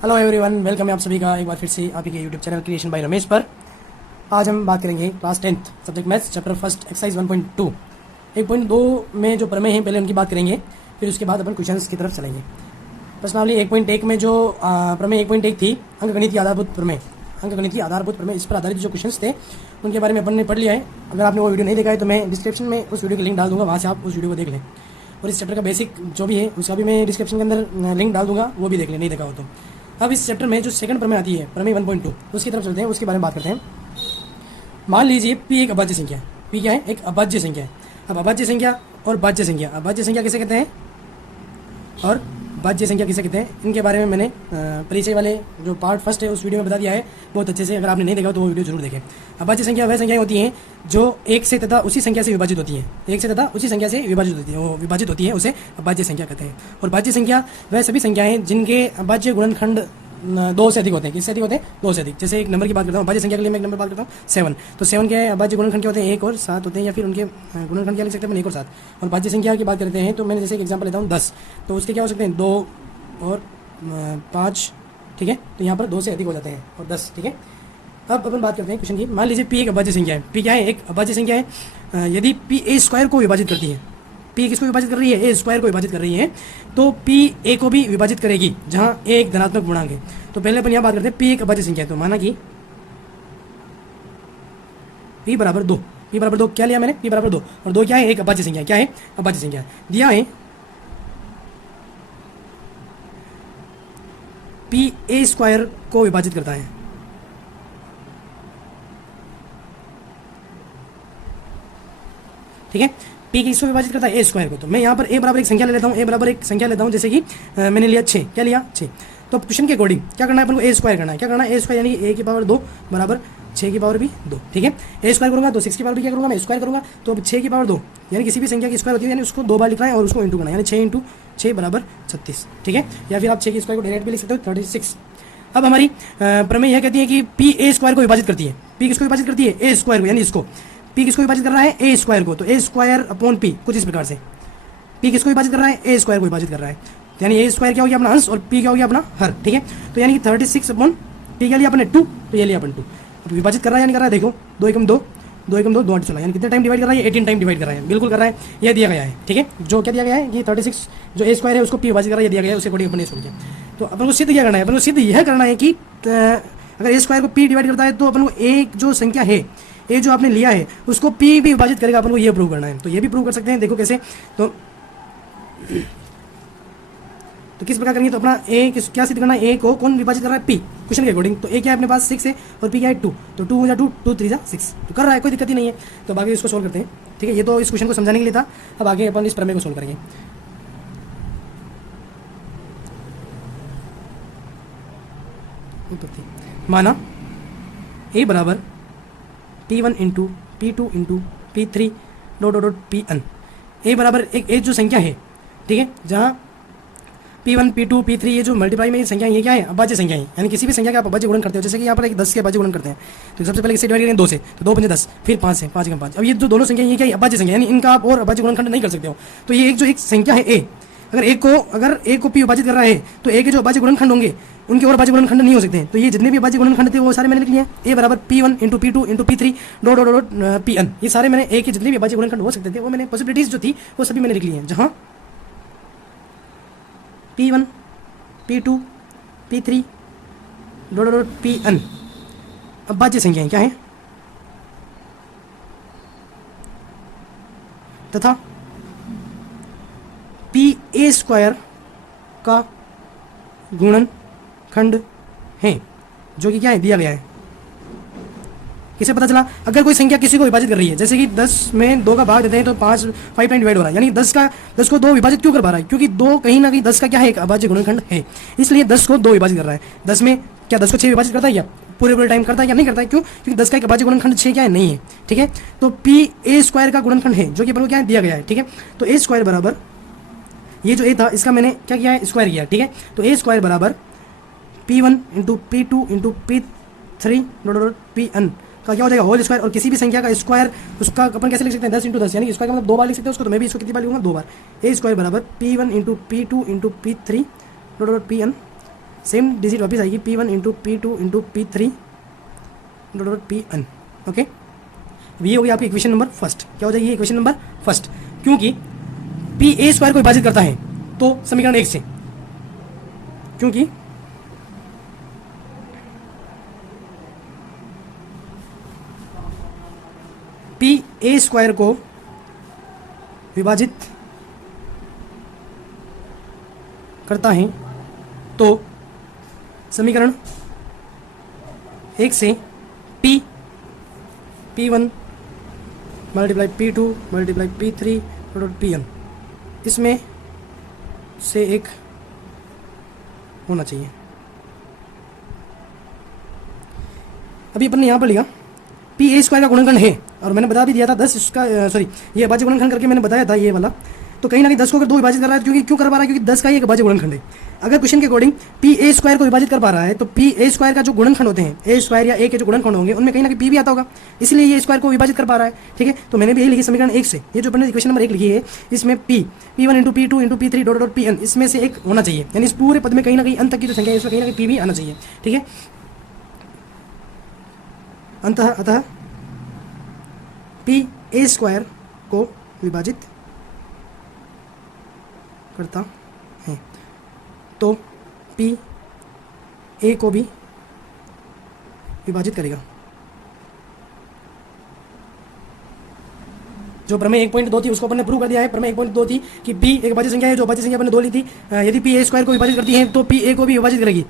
Hello everyone, welcome है आप सभी का एक बार फिर से आप ही के YouTube channel creation bye Ramesh पर। आज हम बात करेंगे class 10th subject maths chapter first exercise 1.2। 1.2 में जो प्रमेय हैं पहले उनकी बात करेंगे, फिर उसके बाद अपन क्वेश्चंस की तरफ चलेंगे। प्रश्नावली 1.1 में जो प्रमेय 1.1 थी अंकगणित आधारभूत प्रमेय, इस पर आधारित जो क्वेश्चंस थे उनके बारे में अपन ने पढ़ लिया है। अगर आपने वो वीडियो नहीं देखा है तो मैं डिस्क्रिप्शन में उस वीडियो की लिंक डाल दूंगा, वहाँ से आप उस वीडियो को देख लें। और इस चैप्टर का बेसिक जो भी है उसका भी मैं डिस्क्रिप्शन के अंदर लिंक डाल दूंगा, वो भी देख लें नहीं देखा हो तो। अब इस चैप्टर में जो सेकंड प्रमेय आती है प्रमेय 1.2, उसकी तरफ चलते हैं, उसके बारे में बात करते हैं। मान लीजिए P एक अभाज्य संख्या है। P क्या है? एक अभाज्य संख्या है। अब अभाज्य संख्या और भाज्य संख्या, अभाज्य संख्या किसे कहते हैं और भाज्य संख्या किसे कहते हैं, इनके बारे में मैंने परिचय वाले जो पार्ट फर्स्ट है उस वीडियो में बता दिया है बहुत अच्छे से। अगर आपने नहीं देखा तो वो वीडियो जरूर देखें। अभाज्य संख्या वह संख्याएं होती हैं जो एक से तथा उसी संख्या से विभाजित होती हैं, एक से तथा उसी संख्या से विभाजित होती है, उसे अभाज्य संख्या कहते हैं। और भाज्य संख्या वह सभी संख्याएं जिनके अभाज्य गुणनखंड 2 से अधिक होते हैं। किससे अधिक होते हैं? 2 से अधिक। जैसे एक नंबर की बात करता हूँ, अभाज्य संख्या के लिए मैं एक नंबर बात करता हूँ 7, तो 7 के अभाज्य गुणनखंड क्या होते हैं? 1 और 7 होते हैं, या फिर उनके गुणनखंड क्या लिख सकते हैं 1 और 7। और भाज्य संख्या की बात करते हैं तो मैंने जैसे एक एग्जाम्पल लेता हूँ 10, तो उसके क्या हो सकते हैं 2 और 5, ठीक है। तो यहाँ पर 2 से अधिक हो जाते हैं और 10, ठीक है। अब अपन बात करते हैं क्वेश्चन की। मान लीजिए P एक अभाज्य संख्या है। P क्या है? एक अभाज्य संख्या है। यदि P a स्क्वायर को विभाजित करती है, P किसको विभाजित कर रही है? a स्क्वायर को विभाजित कर रही है, तो P a को भी विभाजित करेगी, जहां a एक धनात्मक पूर्णांक है। तो पहले अपन यहाँ बात करते हैं P एक अभाज्य संख्या है, तो माना कि P बराबर 2। P बराबर 2 क्या लिया मैंने? P बराबर 2, और 2 क्या है? एक अभाज्य संख्या। क्या है? अभाज्य संख्या। दिया है P a स्क्वायर को विभाजित करता है, ठीक है। P किसको विभाजित करता है? a स्क्वायर को। तो मैं यहाँ पर a बराबर एक संख्या ले लेता हूँ, a बराबर एक संख्या लेता हूँ, जैसे कि मैंने लिया 6। क्या लिया? 6। तो क्वेश्चन के अकॉर्डिंग क्या करना है अपन को? a स्क्वायर करना है। क्या करना है? a स्क्वायर यानी कि a की पावर 2 बराबर 6 की पावर भी 2, ठीक है। a स्क्वायर करूँगा तो 6 की पावर भी क्या करूँगा मैं? स्क्वायर करूँगा। तो अब 6 की पावर 2 यानी किसी भी संख्या की स्क्वायर होती है, यानी उसको 2 बार लिखना है और उसको इंटू करना है, यानी 6 इंटू 6 बराबर 36, ठीक है। या फिर आप 6 की स्क्वायर को डायरेक्ट भी लिख सकते हो 36। अब हमारी प्रमेय यह कहती है कि P a स्क्वायर को विभाजित करती है। P किसको विभाजित करती है? a स्क्वायर को, यानी इसको। P किसको विभाजित कर रहा है? a स्क्वायर को। तो a स्क्वायर अपॉन P कुछ इस प्रकार से। P किसको विभाजित कर रहा है? a स्क्वायर को विभाजित कर रहा है, यानी a स्क्वायर क्या हो गया अपना अंश और P क्या हो गया अपना हर, ठीक है। तो यानी कि 36 अपॉन P क्या लिया अपने 2, तो ये लिया अपन 2। अब विभाजित कर रहा है यानी कर रहा है, देखो 2 एकम 2, 2 एकम 2, 2 8 16, यानी कितने टाइम डिवाइड कर रहा है? 18 टाइम डिवाइड कर रहा है, बिल्कुल कर रहा है। यह दिया गया है, ठीक है। जो क्या दिया गया है कि 36 जो a स्क्वायर है उसको P विभाजित कर रहा है, दिया गया है, उसे अकॉर्डिंग अपन ने सोच लिया। तो अपन को सिद्ध क्या करना है? अपन को सिद्ध यह करना है कि अगर a स्क्वायर को P डिवाइड करता है तो अपन को एक जो संख्या है a जो आपने लिया है उसको P भी विभाजित करेगा, अपन को ये प्रूव करना है। तो ये भी प्रूव कर सकते हैं, देखो कैसे। तो किस प्रकार करेंगे? तो अपना a क्या सिद्ध करना है? a को कौन विभाजित कर रहा है? P, क्वेश्चन के अकॉर्डिंग। तो a क्या है अपने पास? 6 है और P क्या है? 2, तो 2 हो जा 2, 2 3 जा 6, तो कर रहा है, कोई दिक्कत ही नहीं है। तो आगे इसको सोल्व करते हैं, ठीक है। ये तो इस क्वेश्चन को समझाने के लिए था, अब आगे अपन इस प्रमेय को सोल्व करेंगे। माना a बराबर P1 into P2 into P3 dot dot Pn। a बराबर एक जो संख्या है, ठीक है, जहाँ P1 P2 P3 ये जो मल्टीप्लाई में ये संख्या, ये क्या है? अभाज्य संख्या है, यानी किसी भी संख्या का आप अभाज्य गुणन करते हो। जैसे कि यहाँ पर एक 10 के अभाज्य गुणन करते हैं, तो सबसे पहले किससे डिवाइड करेंगे? 2 से, तो 2 5 10, फिर 5 से, 5 5। अब ये जो दोनों संख्या ये क्या है? अभाज्य संख्या, यानी इनका आप और अभाज्य गुणनखंड नहीं कर सकते हो। तो ये एक संख्या है a, अगर a को P विभाजित कर रहा है तो a के जो अभाज्य गुणनखंड होंगे उनके और अभाज्य गुणनखंड नहीं हो सकते हैं। तो ये जितने भी अभाज्य गुणनखंड थे वो सारे मैंने लिख लिए। a बराबर P1 into P2 into P3 dot dot dot Pn, ये सारे मैंने a के जितने भी अभाज्य गुणनखंड हो सकते थे वो मैंने पॉसिबिलिटीज जो थी वो सभी मैंने लिख ली हैं, जहाँ P1 P2 P3 dot dot Pn अभाज्य संख्याएं क्या है, तथा P a स्क्वायर का गुणनखंड है, जो कि क्या है? दिया गया है। किसे पता चला? अगर कोई संख्या किसी को विभाजित कर रही है, जैसे कि 10 में 2 का भाग देते हैं तो 5 टाइम डिवाइड हो रहा है, यानी 10 को 2 विभाजित क्यों कर पा रहा है? क्योंकि 2 कहीं ना कहीं 10 का क्या है? एक अभाज्य गुणनखंड है, इसलिए 10 को 2 विभाजित कर रहा है। 10 में क्या 10 को 6 विभाजित करता है या पूरे टाइम करता है या नहीं करता है? क्यों? क्योंकि 10 का एक अभाज्य गुणनखंड 6 क्या है? नहीं है, ठीक है। तो P a स्क्वायर का गुणनखंड है, जो कि अपन को क्या है? दिया गया है, ठीक है। तो a स्क्वायर बराबर ये जो a था इसका मैंने क्या किया है? स्क्वायर किया, ठीक है। तो a स्क्वायर बराबर P1 into P2 into P3 dot dot Pn का क्या हो जाएगा? Whole square. और किसी भी संख्या का स्क्वायर उसका अपन कैसे लिख सकते हैं? 10 इंटू 10, यानी स्क्वायर का मतलब 2 बार लिख सकते हैं उसको। तो मैं भी इसको कितनी बार लिखूंगा? 2 बार। a स्क्वायर बराबर P1 into P2 into P3 dot dot Pn same digit वापस आएगी P1 into P2 into P3 dot Pn। Okay, ये हो गया आपकी इक्वेशन नंबर फर्स्ट। क्या हो जाएगी इक्वेशन नंबर फर्स्ट? क्योंकि पी ए स्क्वायर को विभाजित करता है तो समीकरण 1 से, क्योंकि पी ए स्क्वायर को विभाजित करता है तो समीकरण 1 से P1 multiply P2 multiply P3 dot Pn, इसमें से एक होना चाहिए। अभी अपन ने यहाँ पर लिया पी ए स्क्वायर का गुणनखंड है, और मैंने बता भी दिया था 10 इसका सॉरी ये अभाज्य गुणनखंड करके मैंने बताया था ये वाला। तो कहीं ना कहीं 10 को अगर 2 विभाजित कर रहा है, क्योंकि क्यों कर पा रहा है? क्योंकि 10 का ही एक अभाज्य गुणनखंड है। अगर क्वेश्चन के अकॉर्डिंग पी ए स्क्वायर को विभाजित कर पा रहा है तो पी ए स्क्वायर का जो गुणनखंड होते हैं, ए स्क्वायर या ए के जो गुणनखंड होंगे उनमें कहीं ना कहीं पी भी आता होगा, इसलिए ये स्क्वायर को विभाजित कर पा रहा है। ठीक है, तो मैंने भी यही लिखी समीकरण 1 से, ये जो अपने इक्वेशन नंबर 1 लिखी है इसमें P1 into P2 into P3 dot dot Pn, इसमें से एक होना चाहिए, यानी इस पूरे पद में कहीं ना कहीं अंत तक की जो संख्या है इसमें कहीं ना कहीं पी भी आना चाहिए। ठीक है, अतः पी ए स्क्वायर को विभाजित करता है तो पी ए को भी विभाजित करेगा। जो प्रमेय 1.2 थी उसको अपन ने प्रूव कर दिया है। प्रमेय 1.2 थी कि पी एक अभाज्य संख्या है, जो अभाज्य संख्या अपन ने 2 ली थी, यदि पी ए स्क्वायर को विभाजित करती है तो पी ए को भी विभाजित करेगी।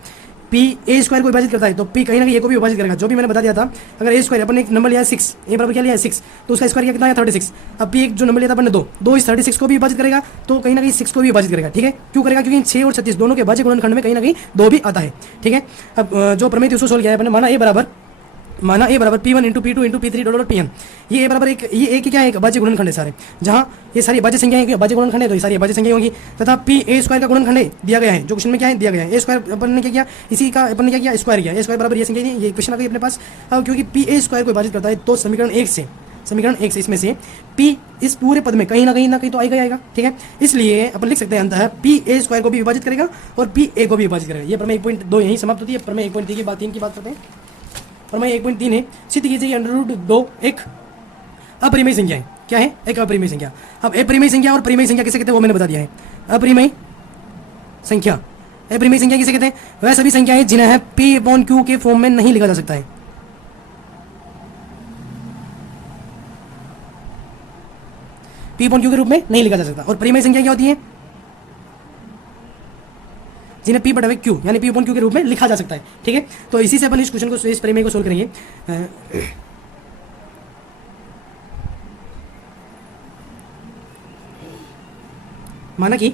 पी ए स्क्वायर को विभाजित करता है तो पी कहीं ना कहीं ए को भी विभाजित करेगा, जो भी मैंने बता दिया था। अगर ए स्क्वायर अपन ने एक नंबर लिया 6, ए बराबर क्या लिया 6, तो उसका स्क्वायर कितना है 36। अब पी एक जो नंबर लिया था अपन ने 2 इस 36 को भी विभाजित करेगा, तो कहीं ना कहीं 6 को भी विभाजित करेगा। ठीक है, क्यों करेगा? क्योंकि 6 और 36 दोनों के अभाज्य गुणनखंड में कहीं ना कहीं 2 भी आता है। ठीक है, अब जो प्रमेय उसको सोल्व किया है अपन ने, माना ए बराबर P1 into P2 into P3 dot Pn, ये ए बराबर एक, ये एक क्या है? एक अभाज्य गुणनखंड है सारे, जहाँ ये सारी अभाज्य संख्याएं हैं, अभाज्य गुणनखंड है तो ये सारी अभाज्य संख्याएं होंगी। तथा पी ए स्क्वायर का गुणनखंड है दिया गया है, जो क्वेश्चन में क्या है दिया गया है। ए स्क्वायर अपन ने क्या किया? इसी का अपन ने क्या किया? स्क्वायर किया। ए स्क्वायर बराबर ये संख्या नहीं, ये क्वेश्चन आ गई अपने पास। अब क्योंकि पी ए स्क्वायर को विभाजित करता है तो समीकरण 1 से इसमें से P इस पूरे पद में कहीं ना कहीं तो आएगा। ठीक है, इसलिए अपन लिख सकते हैं अंततः पी ए स्क्वायर को भी विभाजित करेगा और पी ए को भी विभाजित करेगा। ये प्रमेय 1.2 यहीं समाप्त होती है। प्रमेय 1.3 की बात 3 की बात करते हैं। प्रमेय 1.3 है, सिद्ध कीजिए √2 एक अपरिमेय संख्या है। क्या है? एक अपरिमेय संख्या। अब अपरिमेय संख्या और परिमेय संख्या किसे कहते हैं वो मैंने बता दिया है। अपरिमेय संख्या किसे कहते हैं? वह सभी संख्याएं जिन्हें P/Q के फॉर्म में नहीं लिखा जा सकता है। P/Q के रूप में नहीं लिखा जा सकता। और परिमेय संख्या क्या होती है? जिन्हें P/Q यानी P/Q के रूप में लिखा जा सकता है। ठीक है, तो इसी से अपन इस क्वेश्चन को, इस प्रमेय को सोल्व करेंगे। माना कि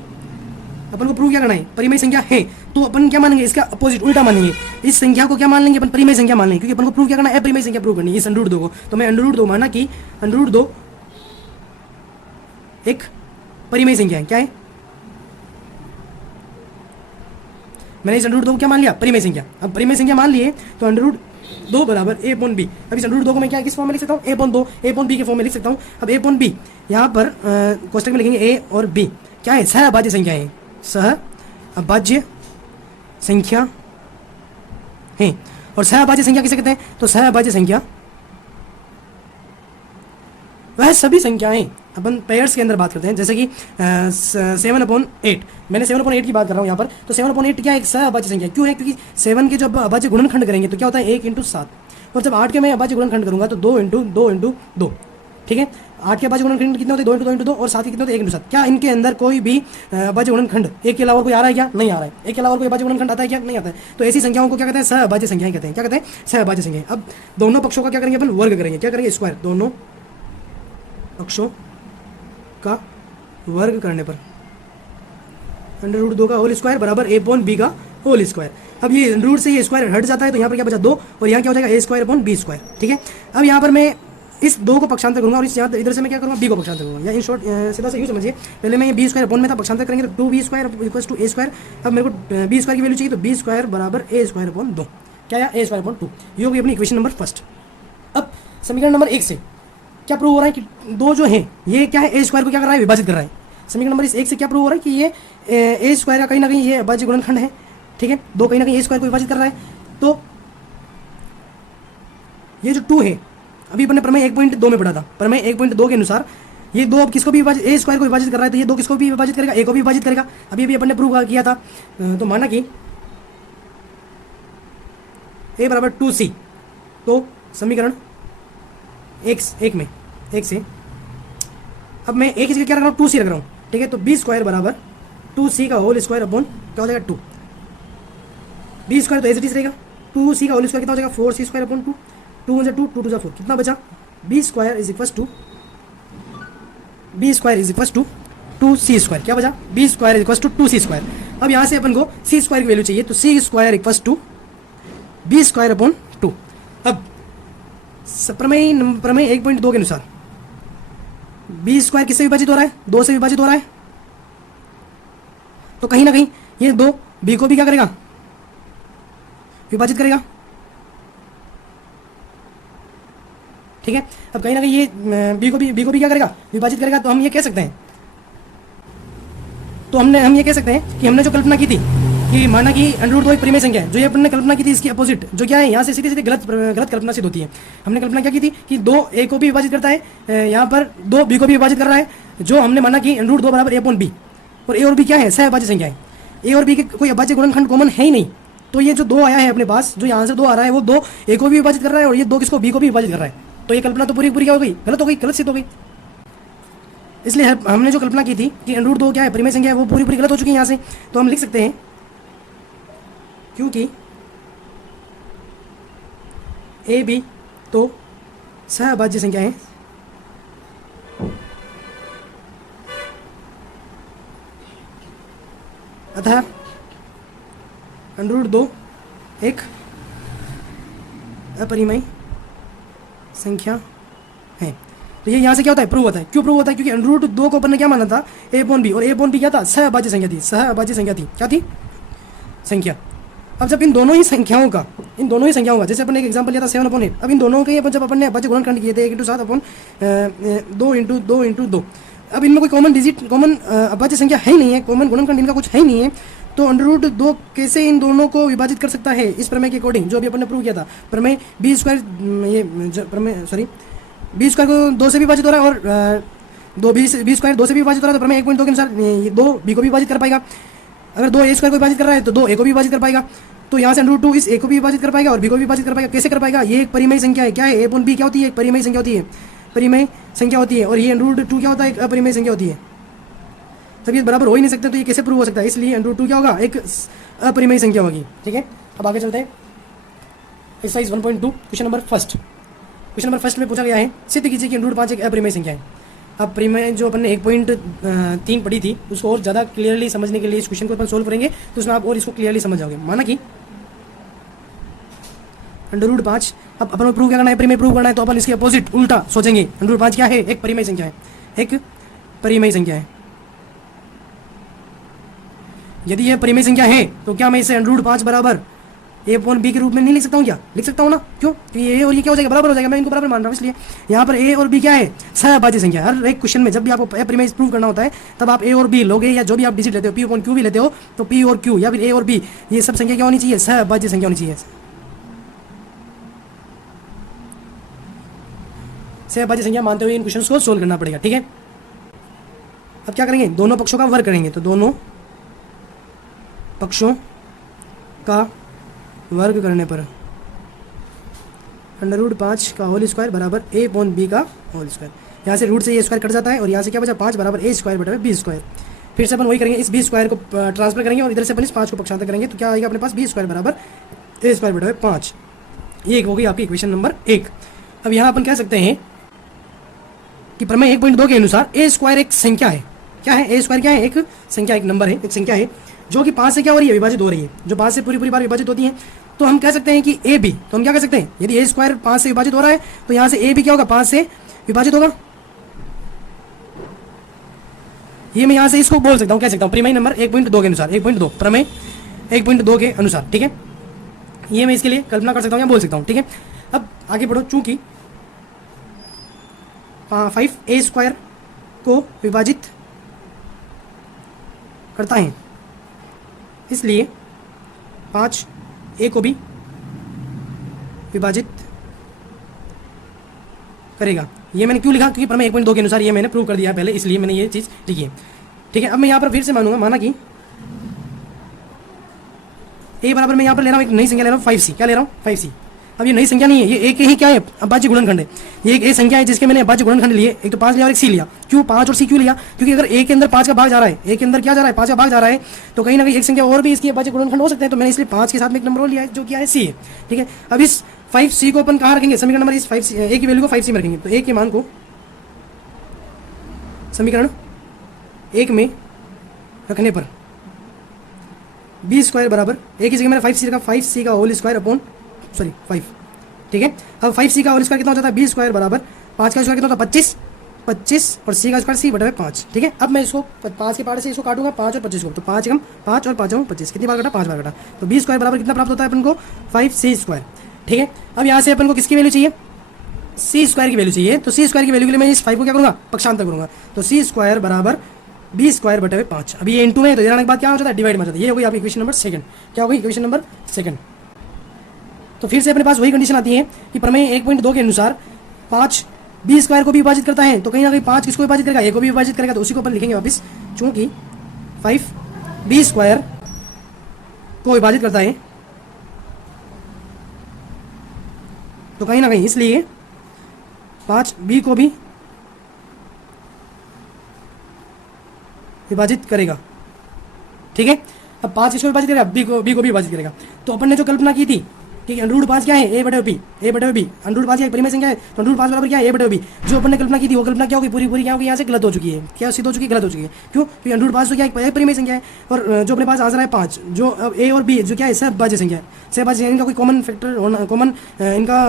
अपन को प्रूव क्या करना है? परिमेय संख्या है तो अपन क्या मानेंगे? इसका अपोजिट उल्टा मानेंगे। इस संख्या को क्या मान लेंगे? अपन परिमेय संख्या मान लेंगे, क्योंकि अपन को प्रूव क्या करना है? अपरिमेय संख्या प्रूव करनी है इस √2 को। तो मैं √2 माना कि √2 एक परिमेय संख्या है। क्या है? मैंने इस √2 को क्या मान लिया? परिमेय संख्या। अब परिमेय संख्या मान लिए तो √2 बराबर a/b। अब इस √2 को मैं क्या किस फॉर्म में लिख सकता हूँ? a/b के फॉर्म में लिख सकता हूँ। अब a/b यहाँ पर कोष्टक में लिखेंगे a और b क्या है? सहअभाज्य संख्या है, सहअभाज्य संख्या है। और सहअभाज्य संख्या किसे कहते हैं? तो सहअभाज्य संख्या वह सभी संख्याएं, अपन पेयर्स के अंदर बात करते हैं, जैसे कि 7/8, मैंने 7/8 की बात कर रहा हूँ यहाँ पर। तो 7/8 क्या है? एक सहअभाज्य संख्या। क्यों है? क्योंकि 7 के जब अभाज्य गुणनखंड करेंगे तो क्या होता है? 1 × 7, और जब 8 के मैं अभाज्य गुणनखंड करूंगा तो 2 × 2 × 2। ठीक है, 8 के अभाज्य गुणनखंड कितने होते हैं? 2 × 2 × 2, और 7 के कितने होते हैं? 1 × 7। क्या इनके अंदर कोई भी अभाज्य गुणनखंड एक के अलावा कोई आ रहा है क्या? नहीं आ रहा है। एक के अलावा कोई अभाज्य गुणनखंड आता है क्या? नहीं आता है। तो ऐसी संख्याओं को क्या कहते हैं? सहअभाज्य संख्याएं कहते हैं। क्या कहते हैं? सहअभाज्य संख्याएं। अब दोनों पक्षों का क्या करेंगे अपन? वर्ग करेंगे। क्या करेंगे? स्क्वायर। दोनों पक्षों का वर्ग करने पर √2 का होल स्क्वायर बराबर a/b का होल स्क्वायर। अब ये रूट से ये स्क्वायर हट जाता है तो यहाँ पर क्या बचा? 2, और यहाँ क्या हो जाएगा? a²/b²। ठीक है, अब यहाँ पर मैं इस 2 को पक्षांतर करूंगा और इस यहाँ इधर से मैं क्या करूंगा? b को पक्षांतर करूंगा। या इन शॉर्ट सीधा से यूँ समझिए, पहले मैं ये b² में था, पक्षांतर करेंगे तो 2b² = a²। अब मेरे को b² की वैल्यू चाहिए तो b² बराबर a²/2। क्या है? a²/2। ये होगी अपनी इक्वेशन नंबर फर्स्ट। अब समीकरण नंबर 1 से क्या प्रूव हो रहा है कि 2 जो है ये क्या है? a² को क्या कर रहा है? विभाजित कर रहा है। समीकरण नंबर 1 से क्या प्रूव हो रहा है कि ये a² का कहीं ना कहीं ये अभाज्य गुणनखंड है, ठीक है, दो कहीं ना कहीं ए स्क्वायर को विभाजित कर रहा है। तो ये जो 2 है, अभी अपने प्रमेय 1.2 में पढ़ा था, प्रमेय 1.2 के अनुसार ये दो अब किसको भी विभाजित, ए स्क्वायर को विभाजित कर रहा है, तो ये दो किसको भी विभाजित करेगा, ए को भी विभाजित करेगा। अभी अभी अपन ने प्रूव किया था। तो माना कि ए बराबर 2c, तो समीकरण एक से अब मैं एक ही क्या रख रहा हूँ, 2c रख रहा हूँ, ठीक है। तो बी स्क्वायर बराबर 2c का होल स्क्वायर अपॉन क्या हो जाएगा 2, बी स्क्वायर तो एज इट इज रहेगा, 2c का होल स्क्वायर कितना हो जाएगा 4c स्क्वायर अपॉन 2, 2 1 2 2 2 4, कितना बचा, b square is equal to 2c square, क्या बचा, b square is equal to 2c square. अब यहाँ से अपन को c स्क्वायर की वैल्यू चाहिए, तो c square equal to b square upon 2। अब प्रमेय 1.2 के अनुसार बी स्क्वायर किससे विभाजित हो रहा है, 2 से विभाजित हो रहा है, तो कहीं ना कहीं ये 2 बी को भी क्या करेगा, विभाजित करेगा, ठीक है। अब कहीं ना कहीं ये बी को भी क्या करेगा, विभाजित करेगा। तो हम ये कह सकते हैं, हम ये कह सकते हैं कि हमने जो कल्पना की थी कि माना कि √2 एक परिमेय संख्या है, जो ये अपन ने कल्पना की थी इसकी अपोजिट जो क्या है, यहाँ से सीधे सीधे गलत कल्पना सिद्ध होती है। हमने कल्पना क्या की थी कि 2 ए को भी विभाजित करता है, यहाँ पर 2 बी को भी विभाजित कर रहा है, जो हमने माना कि √2 बराबर ए अपॉन बी, और ए और बी क्या है, सहअभाज्य संख्या है, ए और बी के कोई अभाज्य गुणनखंड कॉमन है ही नहीं। तो ये जो 2 आया है अपने पास, जो यहाँ से 2 आ रहा है, वो 2 ए को भी विभाजित कर रहा है और ये 2 किसको, बी को भी विभाजित कर रहा है। तो ये कल्पना तो पूरी क्या हो गई, गलत हो गई, गलत सिद्ध हो गई। इसलिए हमने जो कल्पना की थी कि √2 क्या है, परिमेय संख्या है, वो पूरी गलत हो चुकी है यहाँ से। तो हम लिख सकते हैं क्योंकि ए बी तो सहअभाज्य संख्या है, अतः √2 एक अपरिमेय संख्या है। तो ये यहाँ से क्या होता है, प्रूव होता है। क्यों प्रूव होता है, क्योंकि √2 को अपन ने क्या माना था, ए अपॉन बी, और ए अपॉन बी क्या था, सहअभाज्य संख्या थी, क्या थी, संख्या। अब जब इन दोनों ही संख्याओं का जैसे अपन ने एक एग्जांपल लिया था 7/8, अब इन दोनों के जब अपन ने अभाज्य गुणनखंड किए थे 1/7/2 × 2, अब इनमें कोई कॉमन अभाज्य संख्या है ही नहीं है, कॉमन गुणनखंड इनका कुछ है ही नहीं है। तो √2 कैसे इन दोनों को विभाजित कर सकता है, इस प्रमेय के अकॉर्डिंग जो अभी अपन ने प्रूव किया था, प्रमेय बी स्क्वायर को 2 से विभाजित हो रहा है, और बी स्क्वायर 2 से भी विभाजित हो रहा है, तो प्रमेय 1.2 के अनुसार ये 2 बी को भी विभाजित कर पाएगा। अगर 2 ए स्क्वायर को विभाजित कर रहा है तो 2 ए को भी विभाजित कर पाएगा। तो यहाँ से √2 इस ए को भी विभाजित कर पाएगा और बी को भी विभाजित कर पाएगा। कैसे कर पाएगा, ये एक परिमेय संख्या है, क्या है, ए अपॉन बी क्या होती है, एक परिमेय संख्या होती है, और ये √2 क्या होता है, एक अपरिमेय संख्या होती है। तब ये बराबर हो ही नहीं सकते, तो ये कैसे प्रूव हो सकता है, इसलिए √2 क्या होगा, एक अपरिमेय संख्या होगी, ठीक है। अब आगे चलते हैं, एक्सरसाइज 1.2 क्वेश्चन नंबर फर्स्ट में पूछा गया है, सिद्ध कीजिए कि √5 एक अपरिमेय संख्या है। अब परिमेय जो अपन ने 1.3 पढ़ी थी, उसको और ज़्यादा क्लियरली समझने के लिए इस क्वेश्चन को अपन सोल्व करेंगे, तो उसमें आप और इसको क्लियरली समझ जाओगे। माना कि √5, अब अपन को प्रूव करना है, परिमेय प्रूव करना है, तो अपन इसके अपोजिट उल्टा सोचेंगे। √5 क्या है, एक परिमेय संख्या है, यदि यह परिमेय संख्या है तो क्या मैं इसे √5 बराबर ए अपॉन बी के रूप में नहीं लिख सकता हूँ, क्या लिख सकता हूँ ना, क्यों, क्योंकि ए और ये क्या हो जाएगा, बराबर हो जाएगा, मैं इनको बराबर मान रहा हूँ। इसलिए यहाँ पर ए और बी क्या है, सहअभाज्य संख्या। हर एक क्वेश्चन में जब भी आपको परिमेय प्रूव करना होता है, तब आप ए और बी लोगे, या जो भी आप डिजिट लेते हो, पी अपॉन क्यू भी लेते हो, तो पी और क्यू या फिर ए और बी, ये सब संख्या क्या होनी चाहिए, सहअभाज्य संख्या होनी चाहिए। सहअभाज्य संख्या मानते हुए इन क्वेश्चन को सोल्व करना पड़ेगा, ठीक है। अब क्या करेंगे, दोनों पक्षों का वर्ग करेंगे, तो दोनों पक्षों का वर्ग करने पर √5 का होल स्क्वायर बराबर ए अपॉन बी का होल स्क्वायर। यहाँ से रूट से ये स्क्वायर कट जाता है और यहाँ से क्या बचा, 5 बराबर ए स्क्वायर बटा बी स्क्वायर। फिर से अपन वही करेंगे, इस बी स्क्वायर को ट्रांसफर करेंगे और इधर से अपन इस 5 को पक्षांतर करेंगे, तो क्या आएगा अपने पास, बी स्क्वायर बराबर ए स्क्वायर बटा 5। ये हो गई आपकी इक्वेशन नंबर 1। अब यहाँ अपन कह सकते हैं कि प्रमेय 1.2 के अनुसार ए स्क्वायर एक संख्या है। क्या है, ए स्क्वायर क्या है, एक संख्या, एक नंबर है, एक संख्या है, जो कि 5 से क्या हो रही है, विभाजित हो रही है, जो 5 से पूरी बार विभाजित होती है। तो हम कह सकते हैं कि ए बी, तो हम क्या कह सकते हैं, यदि ए स्क्वायर 5 से विभाजित हो रहा है, तो यहाँ से ए बी क्या होगा, 5 से विभाजित होगा। ये मैं यहाँ से इसको बोल सकता हूँ, कह सकता हूँ परिमेय नंबर 1.2 के अनुसार, 1.2 प्रमेय 1.2 के अनुसार, ठीक है। ये मैं इसके लिए कल्पना कर सकता हूँ या बोल सकता हूँ, ठीक है। अब आगे बढ़ो, चूंकि 5 ए स्क्वायर को विभाजित करता है, इसलिए 5 ए को भी विभाजित करेगा। ये मैंने क्यों लिखा, क्योंकि प्रमेय 1.2 के अनुसार ये मैंने प्रूव कर दिया पहले, इसलिए मैंने ये चीज़ लिखी है। ठीक है, अब मैं यहाँ पर फिर से माना कि ए बराबर मैं यहाँ पर ले रहा हूँ एक नई संख्या ले रहा हूँ 5c। क्या ले रहा हूँ? 5c। अब ये नई संख्या नहीं है, ये एक ही क्या है, अभाज्य गुणनखंड है। ये एक संख्या है जिसके मैंने अभाज्य गुणनखंड लिए, एक तो 5 लिया और एक c लिया। क्यों 5 और c क्यों लिया? क्योंकि अगर a के अंदर 5 का भाग जा रहा है, a के अंदर क्या जा रहा है, 5 का भाग जा रहा है, तो कहीं ना कहीं एक संख्या और भी इसकी अभाज्य गुणनखंड हो सकते हैं। तो मैंने इसलिए 5 के साथ में एक नंबर और लिया है जो क्या है c है। ठीक है, अब इस 5c को अपन कहाँ रखेंगे? समीकरण नंबर इस 5c a की वैल्यू को 5c में रखेंगे। तो a के मान को समीकरण 1 में रखने पर बी स्क्वायर बराबर एक ही जगह मैंने 5c का होल स्क्वायर अपॉन 5। ठीक है, अब 5c का होल स्क्वायर कितना हो जाता है? बी स्क्वायर बराबर 5 का स्क्वायर कितना होता है? 25 और c का स्क्वायर c बटा 5। ठीक है, अब मैं इसको 5 के पार्ट से इसको काटूंगा 5 और 25 को, तो 5 कम 5 और 5 25, कितनी बार कटा? 5 बार कटा। तो बी स्क्वायर बराबर कितना प्राप्त होता है अपन को? 5c square. ठीक है, अब यहाँ से अपन को किसकी वैल्यू चाहिए? c स्क्वायर की वैल्यू चाहिए। तो c स्क्वायर की वैल्यू के लिए मैं इस 5 को क्या करूँगा? पक्षांतर करूँगा। तो c स्क्वायर बराबर बी स्क्वायर बटे 5। अभी ये इंटू में तो इधर आने के बाद क्या हो जाता है? डिवाइड में जाता है। ये हो गई आपकी इक्वेशन नंबर सेकंड। क्या हो गई? Equation number second. तो फिर से अपने पास वही कंडीशन आती है कि प्रमेय 1.2 के अनुसार 5 बी स्क्वायर को भी विभाजित करता है, तो कहीं ना कहीं 5 किसको विभाजित करेगा? ए को भी विभाजित करेगा। तो उसी को अपन लिखेंगे वापस, चूंकि 5 बी स्क्वायर को विभाजित करता है, तो कहीं ना कहीं इसलिए 5 बी को भी विभाजित करेगा। ठीक है, अब 5 इसको विभाजित करेगा, बी को भी विभाजित करेगा। तो अपन ने जो कल्पना की थी कि √5 क्या है? a बटे बी। √5 क्या परिमेय संख्या है, तो √5 बराबर क्या है? a बटे बी। जो अपन ने कल्पना की थी वो कल्पना क्या होगी? पूरी क्या होगी? यहाँ से गलत हो चुकी है। क्या सिद्ध हो चुकी है? गलत हो चुकी है। क्यों? क्योंकि √5 तो क्या है? परिमेय संख्या है। और जो अपने पास आंसर है 5, जो अब a और b जो क्या है? सहअभाज्य संख्या है। सहअभाज्य इनका कोई कॉमन फैक्टर होना, कॉमन इनका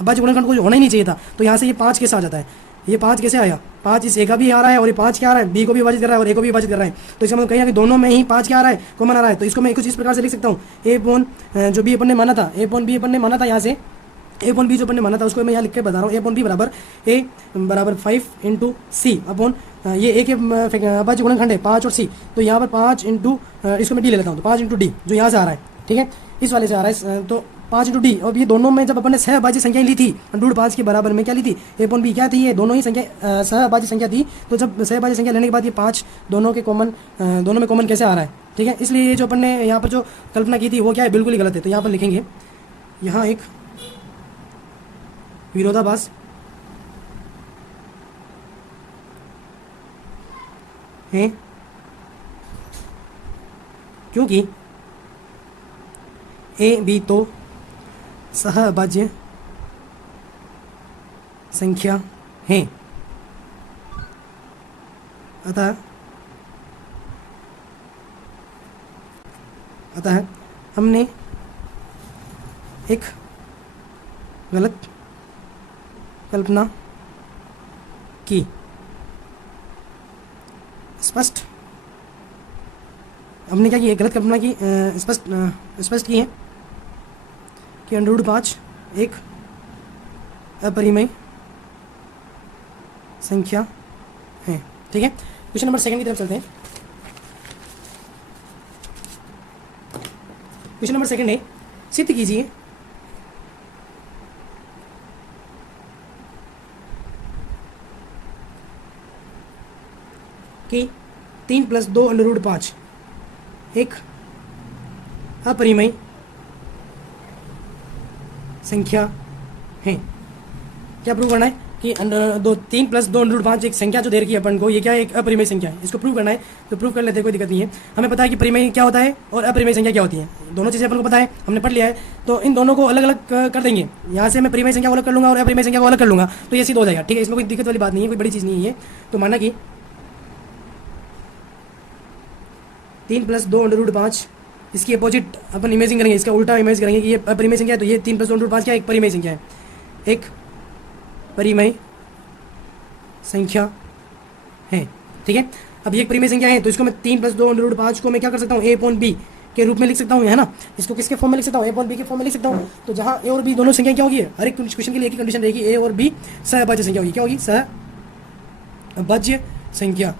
अभाज्य गुणनखंड कोई होना ही नहीं चाहिए था। तो यहाँ से ये 5 कैसे आ जाता है? ये 5 कैसे आया? 5 इस ए का भी आ रहा है और ये 5 क्या आ रहा है? बी को भी विभाजित कर रहा है और ए को भी विभाजित कर रहा है। तो इसका मतलब कहीं ना कहीं दोनों में ही 5 क्या आ रहा है? कॉमन आ रहा है। तो इसको मैं कुछ इस प्रकार से लिख सकता हूँ, ए अपॉन जो बी अपन ने माना था, ए अपॉन बी अपन ने माना था, यहाँ से ए अपॉन बी जो अपन ने माना था उसको मैं यहाँ लिख के बता रहा हूँ। ए अपॉन बी बराबर ए बराबर 5 इंटू सी अपॉन ये ए के अभाज्य गुणनखंड है 5 और सी। तो यहाँ पर 5 इंटू इसको मैं डी ले लेता हूँ, तो 5 इंटू डी जो यहाँ से आ रहा है। ठीक है, इस वाले से आ रहा है, तो 5 इंटू डी। और ये दोनों में जब अपन ने सहअभाज्य संख्याएं ली थी, √5 के बराबर में क्या ली थी? ए अपॉन बी क्या थी? ये दोनों ही संख्या सहअभाज्य संख्या थी। तो जब सहअभाज्य संख्या लेने के बाद ये 5 दोनों में कॉमन कैसे आ रहा है? ठीक है, इसलिए ये जो अपन ने यहाँ पर जो कल्पना की थी वो क्या है? बिल्कुल ही गलत है। तो यहाँ पर लिखेंगे, यहाँ एक विरोधाभास है, क्योंकि ए बी तो सहअभाज्य संख्या है, अतः हमने एक गलत कल्पना की। स्पष्ट हमने क्या की? गलत कल्पना की, स्पष्ट की है कि √5 एक अपरिमेय संख्या है। ठीक है, क्वेश्चन नंबर सेकंड की तरफ चलते हैं। क्वेश्चन नंबर सेकंड है, सिद्ध कीजिए कि 3 + 2 √5 एक अपरिमेय संख्या है। क्या प्रूव करना है कि 3 + 2 √5 एक संख्या जो दे रखी है अपन को, ये क्या है? एक अपरिमेय संख्या है। इसको प्रूव करना है, तो प्रूव कर लेते हैं, कोई दिक्कत नहीं है। हमें पता है कि परिमेय क्या होता है और अपरिमेय संख्या क्या होती है, दोनों चीज़ें अपन को पता है, हमने पढ़ लिया है। तो इन दोनों को अलग अलग कर देंगे। यहाँ से मैं परिमेय संख्या को अलग कर लूँगा और अपरिमेय संख्या को अलग कर लूँगा, तो ये सिद्ध हो जाएगा। ठीक है, इसमें कोई दिक्कत वाली बात नहीं है, कोई बड़ी चीज़ नहीं है। तो माना कि 3 + 2 √5 इसकी अपोजिट अपन इमेजिंग करेंगे, इसका उल्टा इमेज करेंगे कि ये अपरिमेय संख्या है। तो ये 3 + 2 √5 क्या? एक परिमेय संख्या है, एक परिमेय संख्या है। ठीक है, अब ये एक परिमेय संख्या है, तो इसको मैं 3 + 2 √5 को मैं क्या कर सकता हूँ? ए अपॉन बी के रूप में लिख सकता हूँ, है ना। इसको किसके फॉर्म में लिख सकता हूँ? ए अपॉन बी के फॉर्म में लिख सकता हूँ। तो जहाँ ए और बी दोनों संख्या क्या होगी? हर एक क्वेश्चन के लिए एक ही कंडीशन रहेगी, ए और बी सहअभाज्य संख्या होगी। क्या होगी? सहअभाज्य संख्या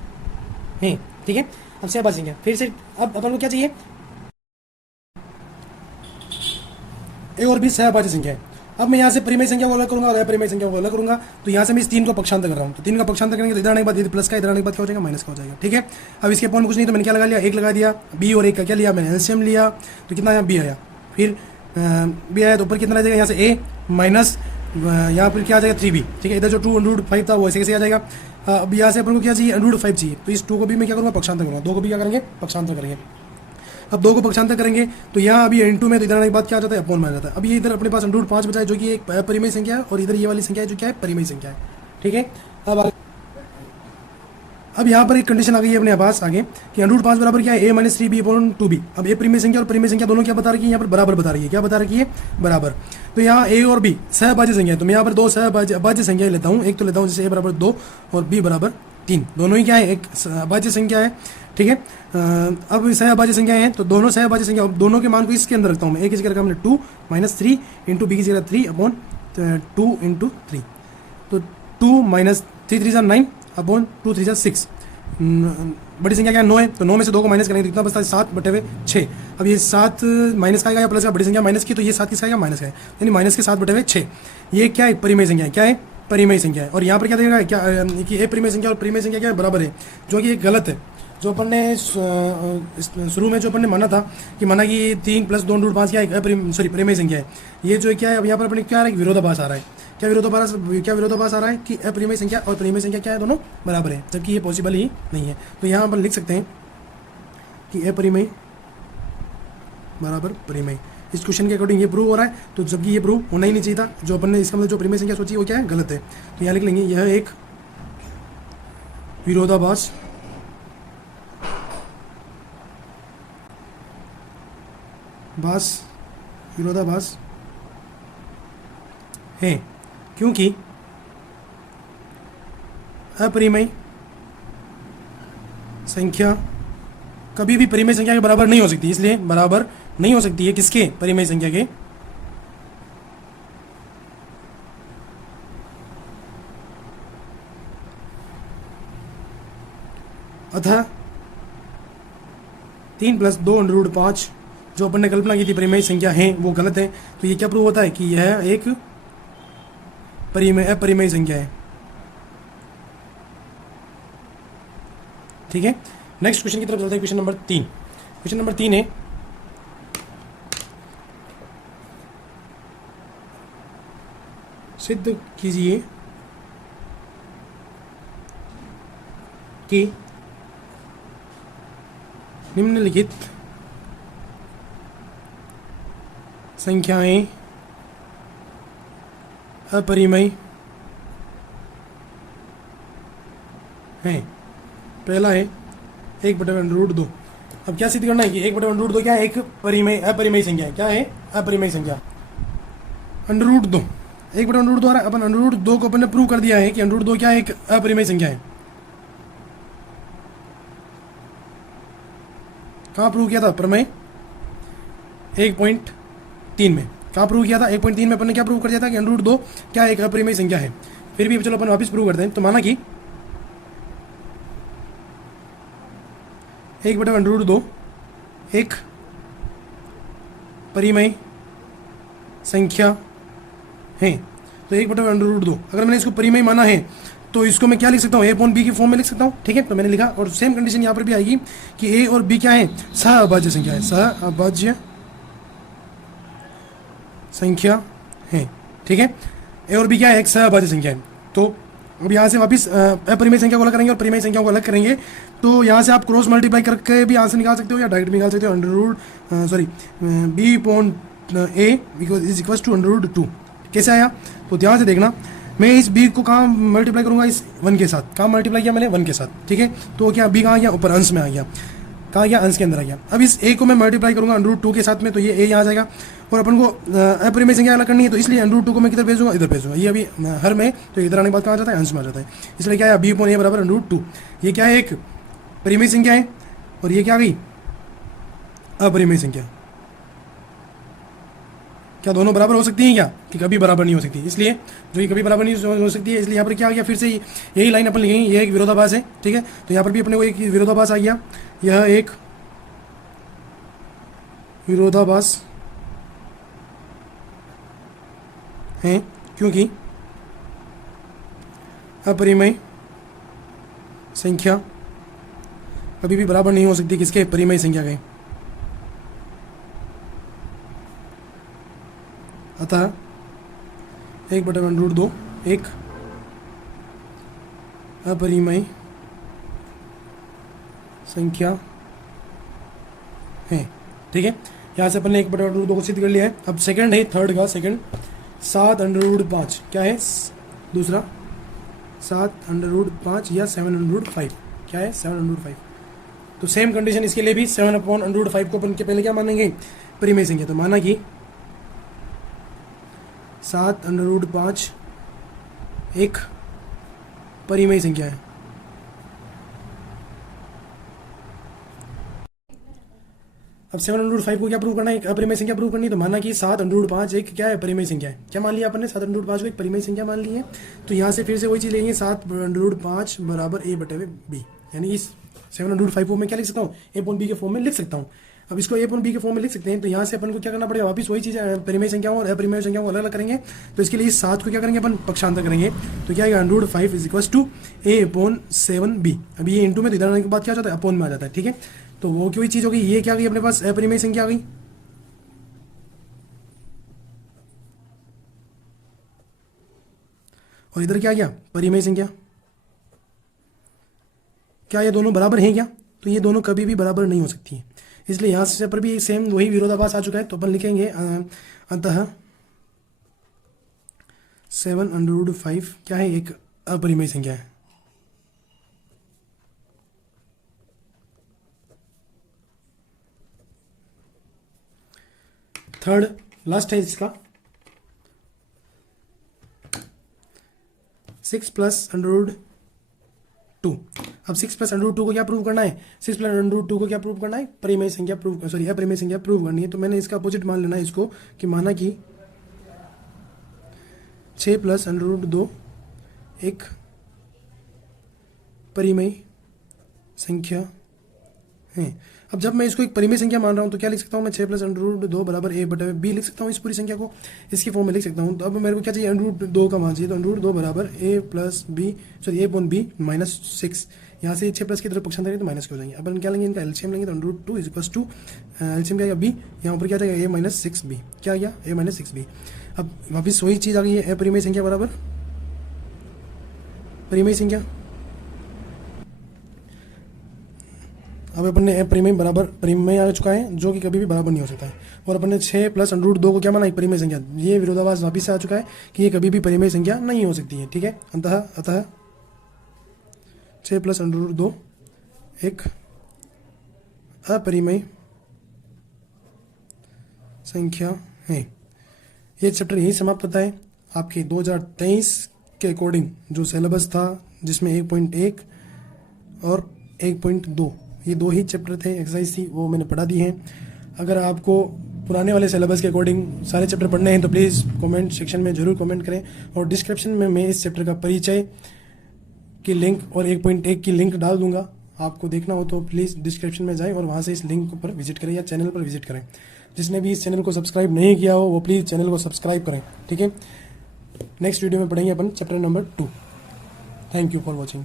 है। ठीक है, अब सहअभाज्य संख्या फिर से अब अपन को क्या चाहिए? ए और बी सहभाज्य संख्या है। अब मैं यहाँ से परिमेय संख्या को अलग करूंगा और अपरिमेय संख्या को अलग करूंगा, तो यहाँ से मैं इस 3 को पक्षांतर कर रहा हूँ, तो 3 का पक्षांतर करेंगे तो इधर आने के बाद प्लस का, इधर आने के बाद क्या हो जाएगा माइनस का हो जाएगा। ठीक है, अब इसके पॉइंट कुछ नहीं, तो मैंने क्या लगा लिया, 1 लगा दिया। बी और 1 का क्या लिया मैंने, एलसीएम लिया, तो कितना यहाँ बी आया, फिर बी आया तो ऊपर कितना आ जाएगा यहाँ से ए माइनस यहाँ पर क्या आ जाएगा 3b। ठीक है, इधर जो 2√5 था वो ऐसे कैसे आ जाएगा। अब यहाँ से अपन को क्या चाहिए, √5 चाहिए, तो इस 2 को भी मैं क्या करूँगा पक्षांतर करूँगा, 2 को भी क्या करेंगे पक्षांतर करेंगे। अब 2 को पक्षांतर करेंगे तो यहाँ अभी इंटू में, तो इधर आने के बाद क्या आ जाता है अपॉन में आ जाता है। अब ये इधर अपने पास √5 बचा है जो कि एक परिमेय संख्या है, और इधर ये वाली संख्या है जो क्या है परिमेय संख्या है। ठीक है, अब यहाँ पर एक कंडीशन आ गई है अपने पास आगे कि √5 बराबर क्या है, a - 3b/2b। अब ये परिमेय संख्या और परिमेय संख्या दोनों क्या बता रही है, यहाँ पर बराबर बता रही है। क्या बता रही है, बराबर। तो यहाँ a और b सहभाज्य संख्या है, तो मैं यहाँ पर 2 सहभाज्य संख्या लेता हूँ। एक तो लेता हूँ जैसे a बराबर 2 और b बराबर 3, दोनों ही क्या है एक सहभाज्य संख्या है। ठीक है, अब सहभाज्य संख्या है तो दोनों सहभाज्य संख्या, दोनों के मान को इसके अंदर रखता हूँ मैं। एक की जगह हमने 2 - 3 इंटू बी की जगह 3/2 इंटू 3, तो 2 - 3 3 9 अपॉन 2 3 6। बड़ी संख्या क्या है 9 है, तो 9 में से 2 को माइनस करेंगे तो कितना बचता है 7/6। अब ये 7 माइनस का आएगा या प्लस का, बड़ी संख्या माइनस की, तो ये 7 किसका आएगा माइनस का है, यानी माइनस के 7/6। ये क्या है परिमेय संख्या है, क्या है परिमेय संख्या है। और यहाँ पर क्या देगा क्या कि ए परिमेय संख्या और परिमेय संख्या क्या है बराबर है, जो कि गलत है। जो अपन ने शुरू में जो अपन ने माना था कि माना कि 3 + 2√5 क्या है परिमेय संख्या है, ये जो क्या है अब यहाँ पर अपने क्या आ रहा है विरोधाभास आ रहा है। क्या विरोधाभास आ रहा है कि अपरिमेय संख्या और परिमेय संख्या क्या है दोनों बराबर है, जबकि ये पॉसिबल ही नहीं है। तो यहाँ अपन लिख सकते हैं कि अपरिमेय बराबर परिमेय। इस क्वेश्चन के अकॉर्डिंग ये प्रूव हो रहा है, तो जबकि ये प्रूव होना ही नहीं चाहिए था। जो अपन ने इसका मतलब जो परिमेय संख्या सोची वो क्या है गलत है। तो यहाँ लिख लेंगे यह एक विरोधाभास विरोधाभास है, क्योंकि अपरिमेय संख्या कभी भी परिमेय संख्या के बराबर नहीं हो सकती, इसलिए बराबर नहीं हो सकती है किसके परिमेय संख्या के, अतः 3 + 2√5 जो अपन ने कल्पना की थी परिमेय संख्या है वो गलत है। तो ये क्या प्रूव होता है कि यह एक अपरिमेय संख्या है। ठीक है, नेक्स्ट क्वेश्चन की तरफ चलते हैं। Question number 3। क्वेश्चन नंबर 3 है सिद्ध कीजिए कि निम्नलिखित संख्याएं अपरिमेय हैं। पहला है 1/√2। अब क्या सिद्ध करना है कि 1/√2 क्या है एक अपरिमेय संख्या है। क्या है अपरिमेय संख्या √2। 1/√2 आ रहा है, अपन √2 को अपन ने प्रूव कर दिया है कि √2 क्या है एक अपरिमेय संख्या है। कहाँ प्रूव किया था प्रमेय 1.3 में। कहाँ प्रूव किया था 1.3 में अपन ने क्या प्रूव कर दिया था कि √2 क्या एक अपरिमेय संख्या है। फिर भी चलो अपन वापस प्रूव करते हैं। तो माना कि 1/√2 एक परिमेय संख्या है। तो 1/√2 अगर मैंने इसको परिमेय माना है तो इसको मैं क्या लिख सकता हूँ, a/b की फॉर्म में लिख सकता हूँ। ठीक है, तो मैंने लिखा। और सेम कंडीशन यहाँ पर भी आएगी कि a और b क्या है सहअभाज्य संख्या है, सहअभाज्य संख्या है। ठीक है, a और b क्या है एक सहअभाज्य संख्या है। तो अब यहाँ से वापस अपरिमेय संख्या को अलग करेंगे और परिमेय संख्या को अलग करेंगे। तो यहाँ से आप क्रॉस मल्टीप्लाई करके भी आंसर निकाल सकते हो या डायरेक्ट निकाल सकते हो। b/a is equal to √2। कैसे आया तो ध्यान से देखना। मैं इस b को कहाँ मल्टीप्लाई करूंगा, इस 1 के साथ। कहाँ मल्टीप्लाई किया मैंने 1 के साथ। ठीक है, तो क्या b कहाँ गया ऊपर अंश में आ गया, कहाँ गया अंश के अंदर आ गया। अब इस a को मैं मल्टीप्लाई करूंगा √2 के साथ में, तो ये a यहाँ आ जाएगा। और अपन को अपरिमेय संख्या अलग करनी है, तो इसलिए √2 को मैं किधर भेजूंगा, इधर भेजूंगा। ये अभी हर में, तो इधर आने के बाद कहाँ आ जाता है अंश में आ जाता है। इसलिए क्या है b/a बराबर √2। ये क्या है एक परिमेय संख्या है और ये क्या आ गई अपरिमेय संख्या। क्या दोनों बराबर हो सकती हैं क्या, कि कभी बराबर नहीं हो सकती। इसलिए जो ये कभी बराबर नहीं हो सकती है, इसलिए यहाँ पर क्या आ गया फिर से यही लाइन अपन लिखेंगे, ये एक विरोधाभास है। ठीक है, तो यहाँ पर भी अपने को एक विरोधाभास आ गया। यह एक विरोधाभास हैं, क्योंकि अपरिमेय संख्या कभी भी बराबर नहीं हो सकती किसके, परिमेय संख्या के। अतः 1/√2 एक अपरिमेय संख्या है। ठीक है, यहाँ से अपन ने 1/√2 को सिद्ध कर लिया है। अब सेकंड है, थर्ड का सेकंड, 7√5 क्या है, दूसरा 7√5 या 7√5 क्या है, 7√5। तो सेम कंडीशन इसके लिए भी 7/√5 को अपन के पहले क्या मानेंगे, परिमेय संख्या। तो माना कि 7/5 एक परिमेय संख्या है। अब 7/5 को क्या प्रूव करना है, अपरिमेय संख्या प्रूव करनी है। तो माना कि 7/5 एक क्या है, परिमेय संख्या है। क्या मान लिया अपन ने, 7/5 को एक परिमेय संख्या मान ली है। तो यहाँ से फिर से वही चीज लेंगे, 7/5 बराबर a/b, यानी इस 7/5 को मैं क्या लिख सकता हूँ, a/b के फॉर्म में लिख सकता हूँ। अब इसको a/b के फॉर्म में लिख सकते हैं। तो यहाँ से अपन को क्या करना पड़ेगा, वापिस वही चीज़, परिमेय संख्याओं और अपरिमेय संख्याओं को अलग अलग करेंगे। तो इसके लिए इस 7 को क्या करेंगे अपन, पक्षांतर करेंगे। तो क्या आएगा, √5 = a/7b। अब ये इंटू में, तो इधर आने के बाद क्या हो जाता है, अपोन में आ जाता है। ठीक है, तो वो कोई चीज़ हो गई, ये क्या आ गई अपने पास, अपरिमेय संख्या आ गई। और इधर क्या आ गया, परिमेय संख्या। क्या ये दोनों बराबर हैं क्या, तो ये दोनों कभी भी बराबर नहीं हो सकती है। इसलिए यहाँ से पर भी सेम वही विरोधाभास आ चुका है। तो अपन लिखेंगे अतः 7/5 क्या है, एक अपरिमेय संख्या है। थर्ड लास्ट है इसका, 6 + √2। अब 6 + √2 को क्या प्रूव करना है, 6 + √2 को क्या प्रूव करना है, परिमेय संख्या प्रूव, सॉरी अपरिमेय संख्या प्रूव करनी है। तो मैंने इसका अपोजिट मान लेना है इसको, कि माना कि 6 + √2 एक परिमेय संख्या है। अब जब मैं इसको एक परिमेय संख्या मान रहा हूँ तो क्या लिख सकता हूँ मैं, 6 + √2 बराबर a/b लिख सकता हूँ। इस पूरी संख्या को इसकी फॉर्म में लिख सकता हूँ। तो अब मेरे को क्या चाहिए, √2 का मान चाहिए। तो √2 बराबर a+6। यहाँ से 6 प्लस की तरफ पक्षांतर करें तो माइनस के हो जाएंगे। अब अपन क्या लेंगे, इनका एलसीएम लेंगे। तो √2 = एलसीएम क्या आएगा, b, यहाँ पर क्या जाएगा, a-6b। क्या आ गया, a-6b। अब वापिस वही चीज़ आ गई है, अपरिमेय संख्या बराबर परिमेय संख्या। अब अपन ने परिमेय बराबर परिमेय आ चुका है, जो कि कभी भी बराबर नहीं हो सकता है। और अपन ने 6 + √2 को क्या माना, एक परिमेय संख्या। ये विरोधाभास वापिस से आ चुका है कि ये कभी भी परिमेय संख्या नहीं हो सकती है। ठीक है, अतः 6 + √2 एक अपरिमेय संख्या है। ये चैप्टर यही समाप्त होता है। आपके 2023 के अकॉर्डिंग जो सिलेबस था, जिसमें 1.1 और 1.2 ये 2 ही चैप्टर थे, एक्सरसाइज थी, वो मैंने पढ़ा दी हैं। अगर आपको पुराने वाले सिलेबस के अकॉर्डिंग सारे चैप्टर पढ़ने हैं तो प्लीज़ कमेंट सेक्शन में ज़रूर कमेंट करें। और डिस्क्रिप्शन में मैं इस चैप्टर का परिचय की लिंक और 1.1 की लिंक डाल दूंगा। आपको देखना हो तो प्लीज़ डिस्क्रिप्शन में जाएं और वहाँ से इस लिंक पर विजिट करें या चैनल पर विजिट करें। जिसने भी इस चैनल को सब्सक्राइब नहीं किया हो वो प्लीज़ चैनल को सब्सक्राइब करें। ठीक है, नेक्स्ट वीडियो में पढ़ेंगे अपन chapter number 2। Thank you for watching.